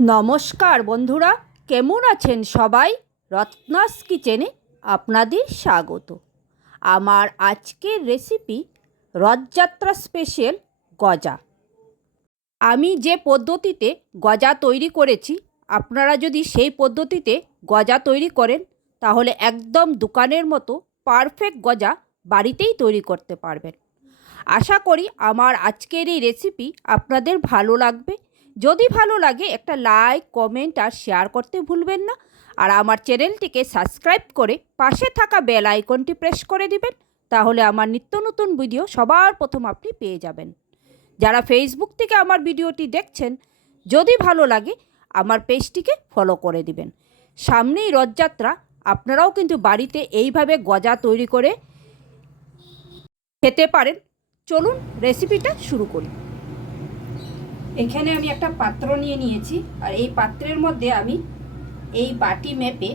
নমস্কার বন্ধুরা, কেমন আছেন সবাই? রত্নাস কিচেনে আপনাদের স্বাগত। আমার আজকের রেসিপি রথযাত্রা স্পেশাল গজা। আমি যে পদ্ধতিতে গজা তৈরি করেছি, আপনারা যদি সেই পদ্ধতিতে গজা তৈরি করেন, তাহলে একদম দোকানের মতো পারফেক্ট গজা বাড়িতেই তৈরি করতে পারবেন। আশা করি আমার আজকের এই রেসিপি আপনাদের ভালো লাগবে। যদি ভালো লাগে, একটা লাইক কমেন্ট আর শেয়ার করতে ভুলবেন না। আর আমার চ্যানেলটিকে সাবস্ক্রাইব করে পাশে থাকা বেল আইকনটি প্রেস করে দিবেন, তাহলে আমার নিত্য নতুন ভিডিও সবার প্রথম আপনি পেয়ে যাবেন। যারা ফেসবুক থেকে আমার ভিডিওটি দেখছেন, যদি ভালো লাগে, আমার পেজটিকে ফলো করে দিবেন। সামনেই রথযাত্রা, আপনারাও কিন্তু বাড়িতে এইভাবে গজা তৈরি করে খেতে পারেন। চলুন রেসিপিটা শুরু করি। এখানে আমি একটা পাত্র নিয়ে নিয়েছি, আর এই পাত্রের মধ্যে আমি এই বাটি মেপে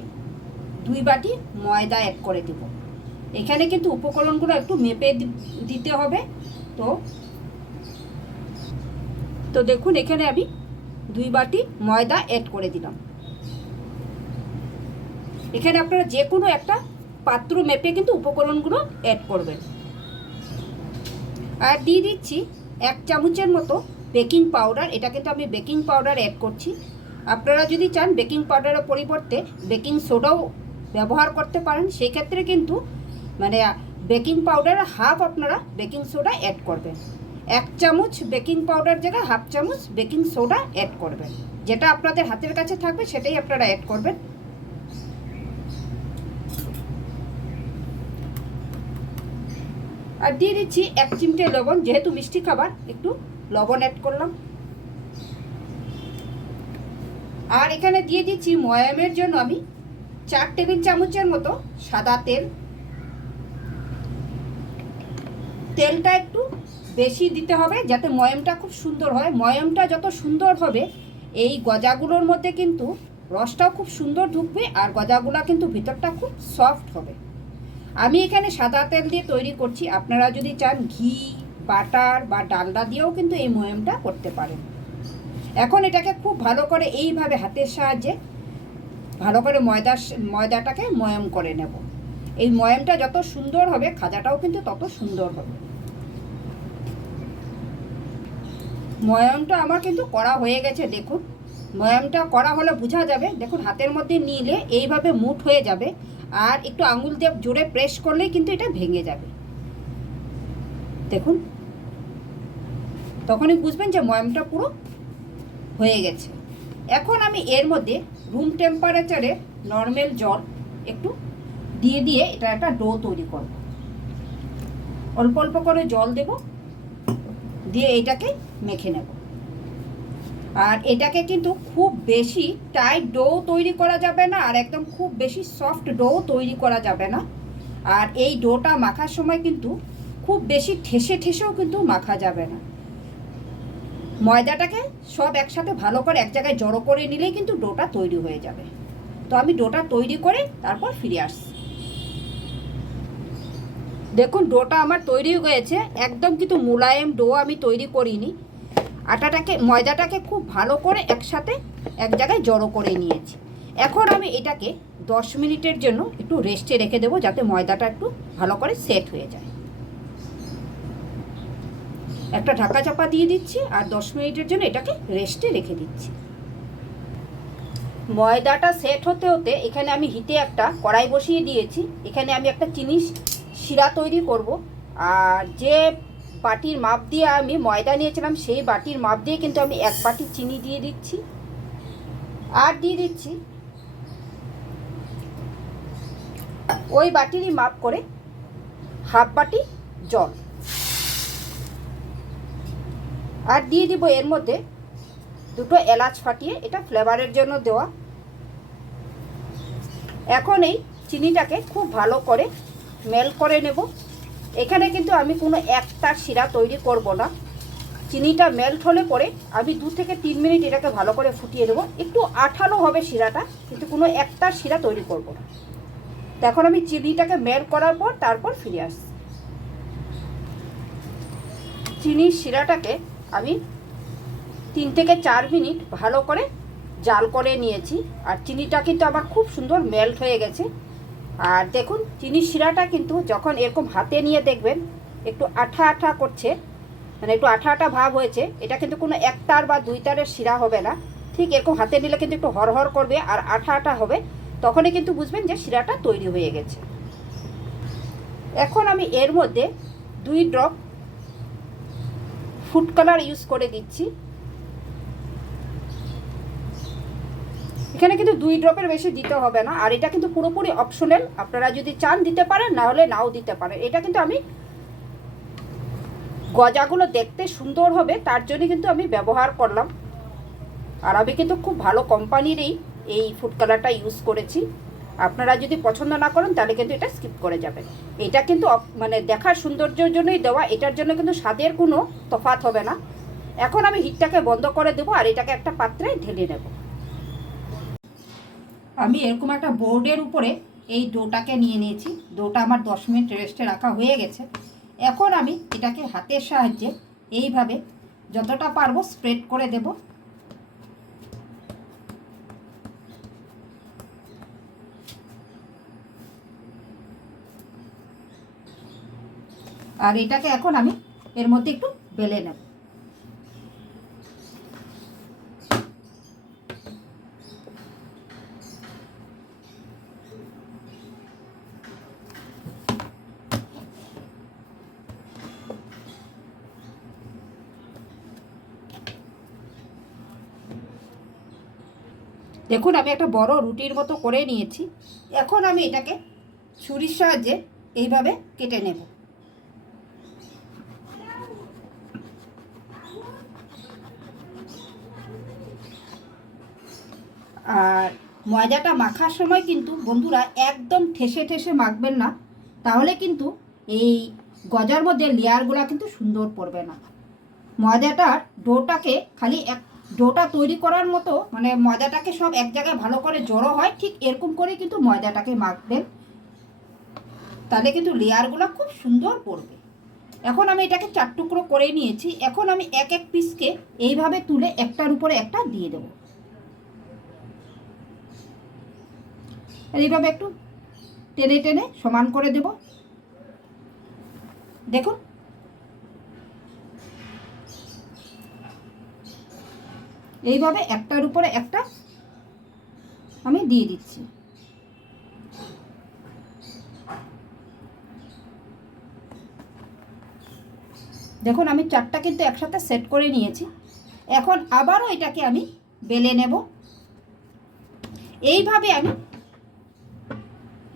দুই বাটি ময়দা অ্যাড করে দেব। এখানে কিন্তু উপকরণগুলো একটু মেপে দিতে হবে। তো তো দেখুন, এখানে আমি দুই বাটি ময়দা অ্যাড করে দিলাম। এখানে আপনারা যে কোনো একটা পাত্র মেপে কিন্তু উপকরণগুলো অ্যাড করবেন। আর দিয়ে দিচ্ছি এক চামচের মতো বেকিং পাউডার এটা কিন্তু আমি বেকিং পাউডার অ্যাড করছি। আপনারা যদি চান বেকিং পাউডারের পরিবর্তে বেকিং সোডাও ব্যবহার করতে পারেন সেই ক্ষেত্রে কিন্তু মানে বেকিং পাউডার হাফ আপনারা বেকিং সোডা অ্যাড করবেন। এক চামচ বেকিং পাউডার জায়গায় হাফ চামচ বেকিং সোডা অ্যাড করবেন। যেটা আপনাদের হাতের কাছে থাকবে, সেটাই আপনারা অ্যাড করবেন। আর দিয়ে দিচ্ছি এক চিমটে লবণ, যেহেতু মিষ্টি খাবার, একটু লবণ অ্যাড করলাম। আর এখানে দিয়ে দিচ্ছি ময়ামের জন্য আমি চার টেবিল চামচের মতো সাদা তেল। তেলটা একটু বেশি দিতে হবে যাতে ময়মটা খুব সুন্দর হয়। ময়মটা যত সুন্দর হবে, এই গজাগুলোর মধ্যে কিন্তু রসটাও খুব সুন্দর ঢুকবে আর গজাগুলো কিন্তু ভিতরটা খুব সফট হবে। আমি এখানে সাদা তেল দিয়ে তৈরি করছি। আপনারা যদি চান ঘি, বাটার বা ডালডা দিয়েও কিন্তু এই ময়মটা করতে পারেন। এখন এটাকে খুব ভালো করে এইভাবে হাতের সাহায্যে ভালো করে ময়দা, ময়দাটাকে ময়ম করে নেব। এই ময়মটা যত সুন্দর হবে, খাজাটাও কিন্তু তত সুন্দর হবে। ময়মটা আমার কিন্তু করা হয়ে গেছে, দেখুন। ময়মটা করা হলে বোঝা যাবে। দেখুন, হাতের মধ্যে নিলে এইভাবে মুঠ হয়ে যাবে আর একটু আঙুল দিয়ে জোরে প্রেস করলেই কিন্তু এটা ভেঙে যাবে। দেখুন, তখনই বুঝবেন যে ময়মটা পুরো হয়ে গেছে। এখন আমি এর মধ্যে রুম টেম্পারেচারে নর্মাল জল একটু দিয়ে দিয়ে এটা একটা ডো তৈরি করব। অল্প অল্প করে জল দেব, দিয়ে এটাকে মেখে নেব। আর এটাকে কিন্তু খুব বেশি টাইট ডো তৈরি করা যাবে না, আর একদম খুব বেশি সফট ডো তৈরি করা যাবে না। আর এই ডোটা মাখার সময় কিন্তু খুব বেশি ঠেসে ঠেসেও কিন্তু মাখা যাবে না। ময়দাটাকে সব একসাথে ভালো করে এক জায়গায় জড়ো করে নিলেই কিন্তু ডোটা তৈরি হয়ে যাবে। তো আমি ডোটা তৈরি করে তারপর ফিরে আসছি। দেখুন ডোটা আমার তৈরি হয়েছে একদম কিন্তু মোলায়েম ডো আমি তৈরি করিনি। আটাটাকে, ময়দাটাকে খুব ভালো করে একসাথে এক জায়গায় জড়ো করে নিয়েছি। এখন আমি এটাকে দশ মিনিটের জন্য একটু রেস্টে রেখে দেবো যাতে ময়দাটা একটু ভালো করে সেট হয়ে যায়। একটা ঢাকা চাপা দিয়ে দিচ্ছি আর দশ মিনিটের জন্য এটাকে রেস্টে রেখে দিচ্ছি। ময়দাটা সেট হতে হতে এখানে আমি হিটে একটা কড়াই বসিয়ে দিয়েছি। এখানে আমি একটা চিনি শিরা তৈরি করব। আর যে বাটির মাপ দিয়ে আমি ময়দা নিয়েছিলাম, সেই বাটির মাপ দিয়ে কিন্তু আমি এক বাটি চিনি দিয়ে দিচ্ছি। আর দিয়ে দিচ্ছি ওই বাটিরই মাপ করে হাফ বাটি জল। আর দিয়ে দিব এর মধ্যে দুটো এলাচ ফাটিয়ে, এটা ফ্লেভারের জন্য দেওয়া। এখন এই চিনিটাকে খুব ভালো করে মেল করে নেব। এখানে কিন্তু আমি কোনো একটা শিরা তৈরি করব না। চিনিটা মেল্ট হলে পরে আমি দু থেকে তিন মিনিট এটাকে ভালো করে ফুটিয়ে দেবো একটু আঠালো হবে শিরাটা, কিন্তু কোনো একটা শিরা তৈরি করব না। এখন আমি চিনিটাকে মেল্ট করার পর তারপর ফিরে আসছি। চিনির শিরাটাকে আমি তিন থেকে চার মিনিট ভালো করে জাল করে নিয়েছি। আর চিনিটা কিন্তু আমার খুব সুন্দর মেল্ট হয়ে গেছে। আর দেখুন চিনির শিরাটা কিন্তু যখন এরকম হাতে নিয়ে দেখবেন, একটু আঠা আঠা করছে মানে একটু আঠা আঠা ভাব হয়েছে, এটা কিন্তু কোনো এক তার বা দুই তারের শিরা হবে না। ঠিক এরকম হাতে নিলে কিন্তু একটু হরহর করবে আর আঠা আঠা হবে, তখনই কিন্তু বুঝবেন যে শিরাটা তৈরি হয়ে গেছে। এখন আমি এর মধ্যে দুই ড্রপ ফুড কালার ইউজ করে দিচ্ছি। এখানে কিন্তু দুই ড্রপের বেশি দিতে হবে না, আর এটা কিন্তু পুরোপুরি অপশনাল আপনারা যদি চান দিতে পারেন না হলে নাও দিতে পারেন। এটা কিন্তু আমি গজাগুলো দেখতে সুন্দর হবে, তার জন্য কিন্তু আমি ব্যবহার করলাম। আর আমি কিন্তু খুব ভালো কোম্পানিরই এই ফুড কালারটা ইউজ করেছি। আপনারা যদি পছন্দ না করেন, তাহলে কিন্তু এটা স্কিপ করে যাবেন। এটা কিন্তু মানে দেখার সৌন্দর্যের জন্যই দেওয়া, এটার জন্য কিন্তু স্বাদের কোনো তফাত হবে না। এখন আমি হিটটাকে বন্ধ করে দেবো, আর এটাকে একটা পাত্রে ঢেলে নেব। আমি এরকম একটা বোর্ডের উপরে এই ডোটাকে নিয়ে নিয়েছি। ডোটা আমার দশ মিনিট রেস্টে রাখা হয়ে গেছে। এখন আমি এটাকে হাতের সাহায্যে এইভাবে যতটা পারব স্প্রেড করে দেব। আর এটাকে এখন আমি এর মধ্যে একটু বেলে নেব। দেখুন, আমি একটা বড় রুটির মতো করে নিয়েছি। এখন আমি এটাকে ছুরির সাহায্যে এইভাবে কেটে নেব। আর ময়দাটা মাখার সময় কিন্তু বন্ধুরা একদম ঠেসে ঠেসে মাখবেন না, তাহলে কিন্তু এই গজার মধ্যে লেয়ারগুলো কিন্তু সুন্দর পড়বে না। ময়দাটার ডোটাকে খালি এক ডোটা তৈরি করার মতো মানে ময়দাটাকে সব এক জায়গায় ভালো করে জড়ো হয়, ঠিক এরকম করে কিন্তু ময়দাটাকে মাখবেন। তাহলে কিন্তু লেয়ারগুলো খুব সুন্দর পড়বে। এখন আমি এটাকে চার টুকরো করে নিয়েছি। এখন আমি এক এক পিসকে এইভাবে তুলে একটার উপরে একটা দিয়ে দেবো। এইভাবে একটু টেনে টেনে সমান করে দেব। দেখুন এইভাবে একটার উপরে একটা আমি দিয়ে দিচ্ছি। দেখুন, আমি চারটা কিন্তু একসাথে সেট করে নিয়েছি। এখন আবারও এটাকে আমি বেলে নেব। এইভাবে আমি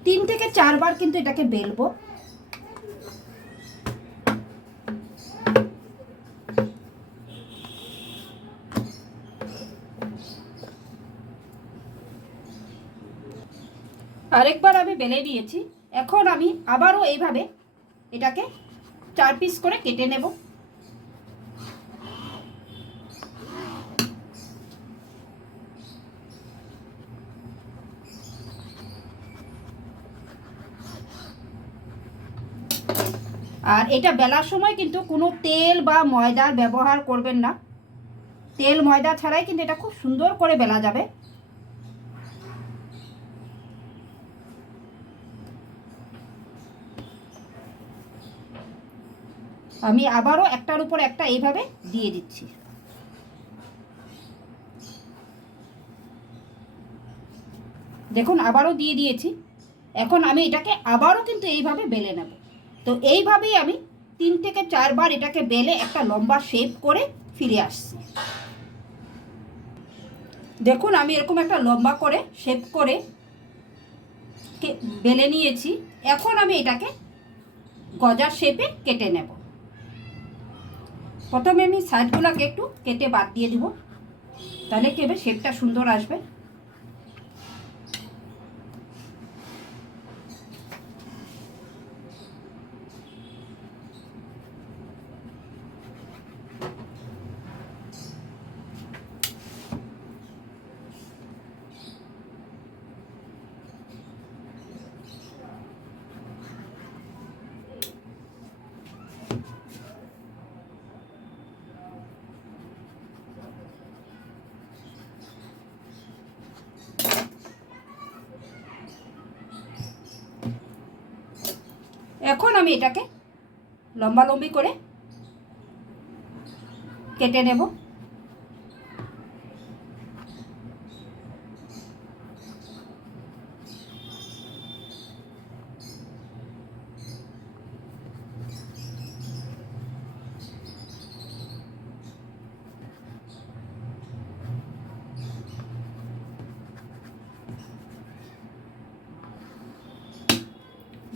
তিন থেকে চারবার কিন্তু এটাকে বেলবো। আরেকবার আমি বেলে নিয়েছি। এখন আমি আবারও এইভাবে এটাকে চার পিস করে কেটে নেব। আর এটা বেলার সময় কিন্তু কোনো তেল বা ময়দার ব্যবহার করবেন না। তেল ময়দা ছাড়াই কিন্তু এটা খুব সুন্দর করে বেলা যাবে। আমি আবারও একটার উপর একটা এইভাবে দিয়ে দিচ্ছি। দেখুন, আবারও দিয়ে দিয়েছি। এখন আমি এটাকে আবারও কিন্তু এইভাবে বেলে নেব। তো এইভাবেই আমি তিন থেকে চারবার এটাকে বেলে একটা লম্বা শেপ করে ফিরে আসছি। দেখুন, আমি এরকম একটা লম্বা করে শেপ করে বেলে নিয়েছি। এখন আমি এটাকে গজার শেপে কেটে নেব। প্রথমে আমি সাইডগুলোকে একটু কেটে বাদ দিয়ে দিব। তাহলে কেবে শেপটা সুন্দর আসবে। আমি এটাকে লম্বা লম্বি করে কেটে নেব।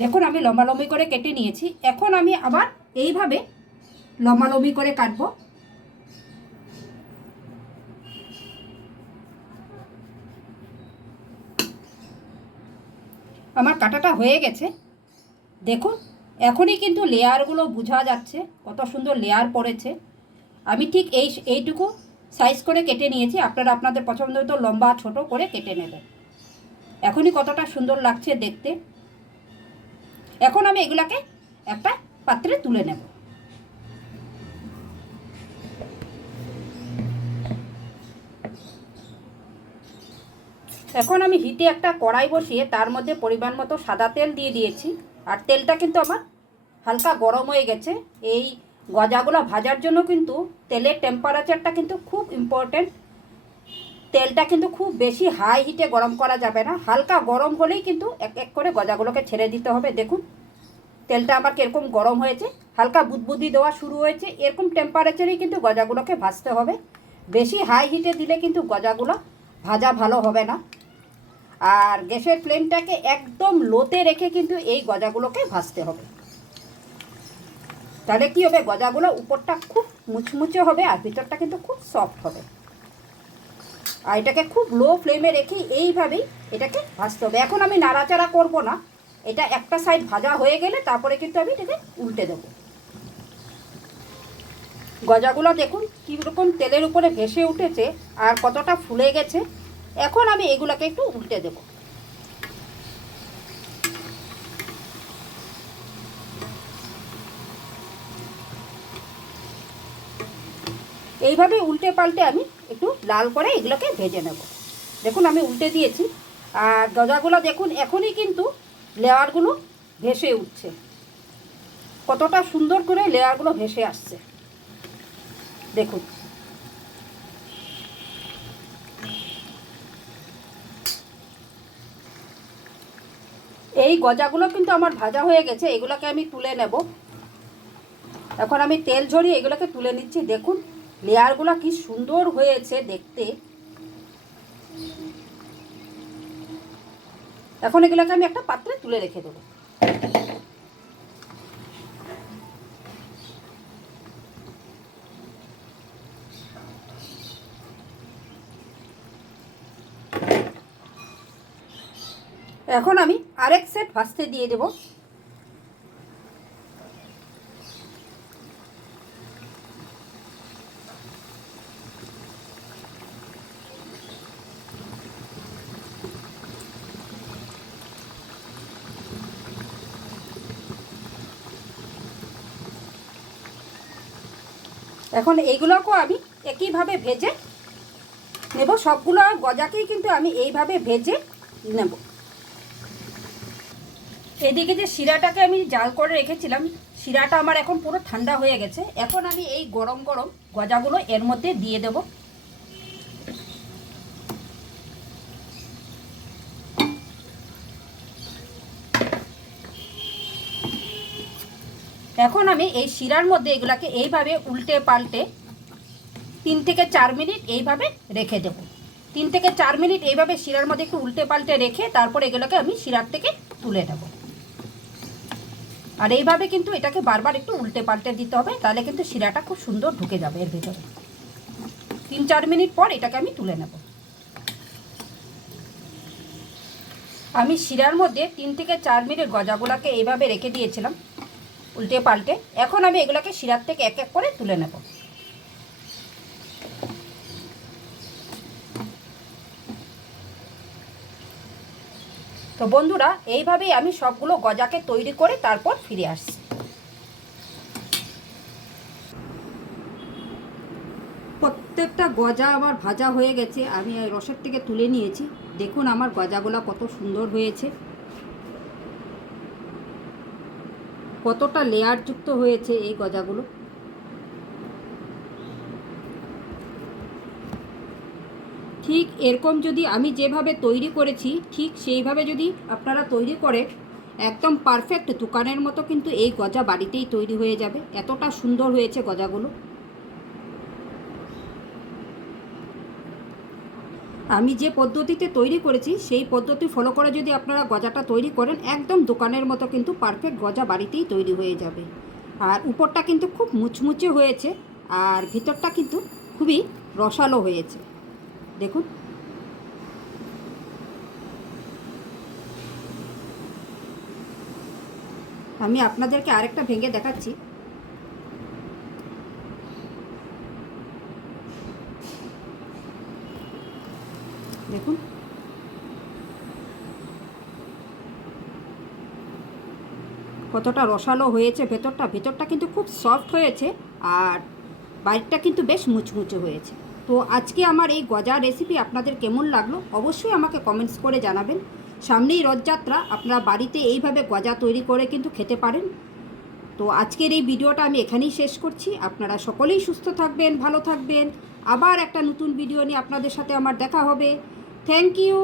দেখুন, আমি লম্বা লম্বি করে কেটে নিয়েছি। এখন আমি আবার এইভাবে লম্বা লম্বি করে কাটবো। আমার কাটাটা হয়ে গেছে। দেখুন, এখনই কিন্তু লেয়ারগুলো বোঝা যাচ্ছে কত সুন্দর লেয়ার পড়েছে। আমি ঠিক এই, এইটুকু সাইজ করে কেটে নিয়েছি। আপনারা আপনাদের পছন্দ মতো লম্বা ছোট করে কেটে নেবেন। এখনই কতটা সুন্দর লাগছে দেখতে। এখন আমি এগুলাকে একটা পাত্রে তুলে নেব। এখন আমি হিটে একটা কড়াই বসিয়ে তার মধ্যে পরিমাণ মতো সাদা তেল দিয়ে দিয়েছি। আর তেলটা কিন্তু আমার হালকা গরম হয়ে গেছে। এই গজাগুলো ভাজার জন্য কিন্তু তেলের টেম্পারেচারটা কিন্তু খুব ইম্পর্টেন্ট তেলটা কিন্তু খুব বেশি হাই হিটে গরম করা যাবে না। হালকা গরম হলেই কিন্তু এক এক করে গজাগুলোকে ছেড়ে দিতে হবে। দেখুন, তেলটা আমার কীরকম গরম হয়েছে, হালকা বুদবুদি দেওয়া শুরু হয়েছে, এরকম টেম্পারেচারেই কিন্তু গজাগুলোকে ভাজতে হবে। বেশি হাই হিটে দিলে কিন্তু গজাগুলো ভাজা ভালো হবে না। আর গ্যাসের ফ্লেমটাকে একদম লোতে রেখে কিন্তু এই গজাগুলোকে ভাজতে হবে। তাহলে কী হবে? গজাগুলো উপরটা খুব মুচমুচে হবে আর ভিতরটা কিন্তু খুব সফট হবে। আর এটাকে খুব লো ফ্লেমে রেখে এইভাবেই এটাকে ভাজতে হবে। এখন আমি নাড়াচাড়া করব না। এটা একটা সাইড ভাজা হয়ে গেলে তারপরে কিন্তু আমি এটাকে উল্টে দেবো। গজাগুলো দেখুন কীরকম তেলের উপরে ভেসে উঠেছে আর কতটা ফুলে গেছে। এখন আমি এগুলোকে একটু উল্টে দেব। এইভাবে উল্টে পাল্টে আমি একটু লাল করে এগুলোকে ভেজে নেব। দেখুন, আমি উল্টে দিয়েছি। আর গজাগুলো দেখুন, এখনই কিন্তু লেয়ারগুলো ভেসে উঠছে। কতটা সুন্দর করে লেয়ারগুলো ভেসে আসছে। দেখুন। এই গজাগুলো কিন্তু আমার ভাজা হয়ে গেছে, এগুলোকে আমি তুলে নেব। এখন আমি তেল ঝরিয়ে এগুলোকে তুলে নিচ্ছি। দেখুন লেয়ারগুলো কি সুন্দর হয়েছে দেখতে। এখন এগুলোকে আমি একটা পাত্রে তুলে রেখে দেবো। এখন আমি আরেক সেট ভাজতে দিয়ে দেব। এখন এইগুলোকেও আমি একইভাবে ভেজে নেব। সবগুলো গজাকেই কিন্তু আমি এইভাবে ভেজে নেব। এদিকে যে শিরাটাকে আমি জাল করে রেখেছিলাম, শিরাটা আমার এখন পুরো ঠান্ডা হয়ে গেছে। এখন আমি এই গরম গরম গজাগুলো এর মধ্যে দিয়ে দেব। এখন আমি এই শিরার মধ্যে এগুলাকে এইভাবে উল্টে পাল্টে তিন থেকে চার মিনিট এইভাবে রেখে দেব। তিন থেকে চার মিনিট এইভাবে শিরার মধ্যে একটু উল্টে পাল্টে রেখে তারপর এগুলোকে আমি শিরার থেকে তুলে নেব। আর এইভাবে কিন্তু এটাকে বারবার একটু উল্টে পাল্টে দিতে হবে, তাহলে কিন্তু শিরাটা খুব সুন্দর ঢুকে যাবে এর ভিতরে। তিন চার মিনিট পর এটাকে আমি তুলে নেব। আমি শিরার মধ্যে তিন থেকে চার মিনিট গজাগুলাকে এইভাবে রেখে দিয়েছিলাম। উল্টে পাল্টে। এখন আমি এগুলোকে শিরার থেকে এক এক করে তুলে নেব। তো বন্ধুরা, এইভাবেই আমি সবগুলো গজাকে তৈরি করে তারপর ফিরে আসছি। প্রত্যেকটা গজা আমার ভাজা হয়ে গেছে, আমি এই রসের থেকে তুলে নিয়েছি। দেখুন আমার গজাগুলো কত সুন্দর হয়েছে। কতটা লেয়ারযুক্ত হয়েছে এই গজাগুলো? ঠিক এরকম যদি আমি যেভাবে তৈরি করেছি, ঠিক সেইভাবে যদি আপনারা তৈরি করে একদম পারফেক্ট দোকানের মতো কিন্তু এই গজা বাড়িতেই তৈরি হয়ে যাবে। এতটা সুন্দর হয়েছে গজাগুলো। আমি যে পদ্ধতিতে তৈরি করেছি, সেই পদ্ধতি ফলো করে যদি আপনারা গজাটা তৈরি করেন, একদম দোকানের মতো কিন্তু পারফেক্ট গজা বাড়িতেই তৈরি হয়ে যাবে। আর উপরটা কিন্তু খুব মুচমুচে হয়েছে, আর ভিতরটা কিন্তু খুবই রসালো হয়েছে। দেখুন। আমি আপনাদেরকে আরেকটা ভেঙে দেখাচ্ছি। দেখুন। কতটা রসালো হয়েছে ভেতরটা। ভেতরটা কিন্তু খুব সফট হয়েছে আর বাইরটা কিন্তু বেশ মুচমুচে হয়েছে। তো আজকে আমার এই গজা রেসিপি আপনাদের কেমন লাগল অবশ্যই আমাকে কমেন্টস করে জানাবেন। সামনেই রথযাত্রা, আপনারা বাড়িতে এইভাবে গজা তৈরি করে কিন্তু খেতে পারেন। তো আজকের এই ভিডিওটা আমি এখানেই শেষ করছি। আপনারা সকলেই সুস্থ থাকবেন, ভালো থাকবেন। আবার একটা নতুন ভিডিও নিয়ে আপনাদের সাথে আমার দেখা হবে। Thank you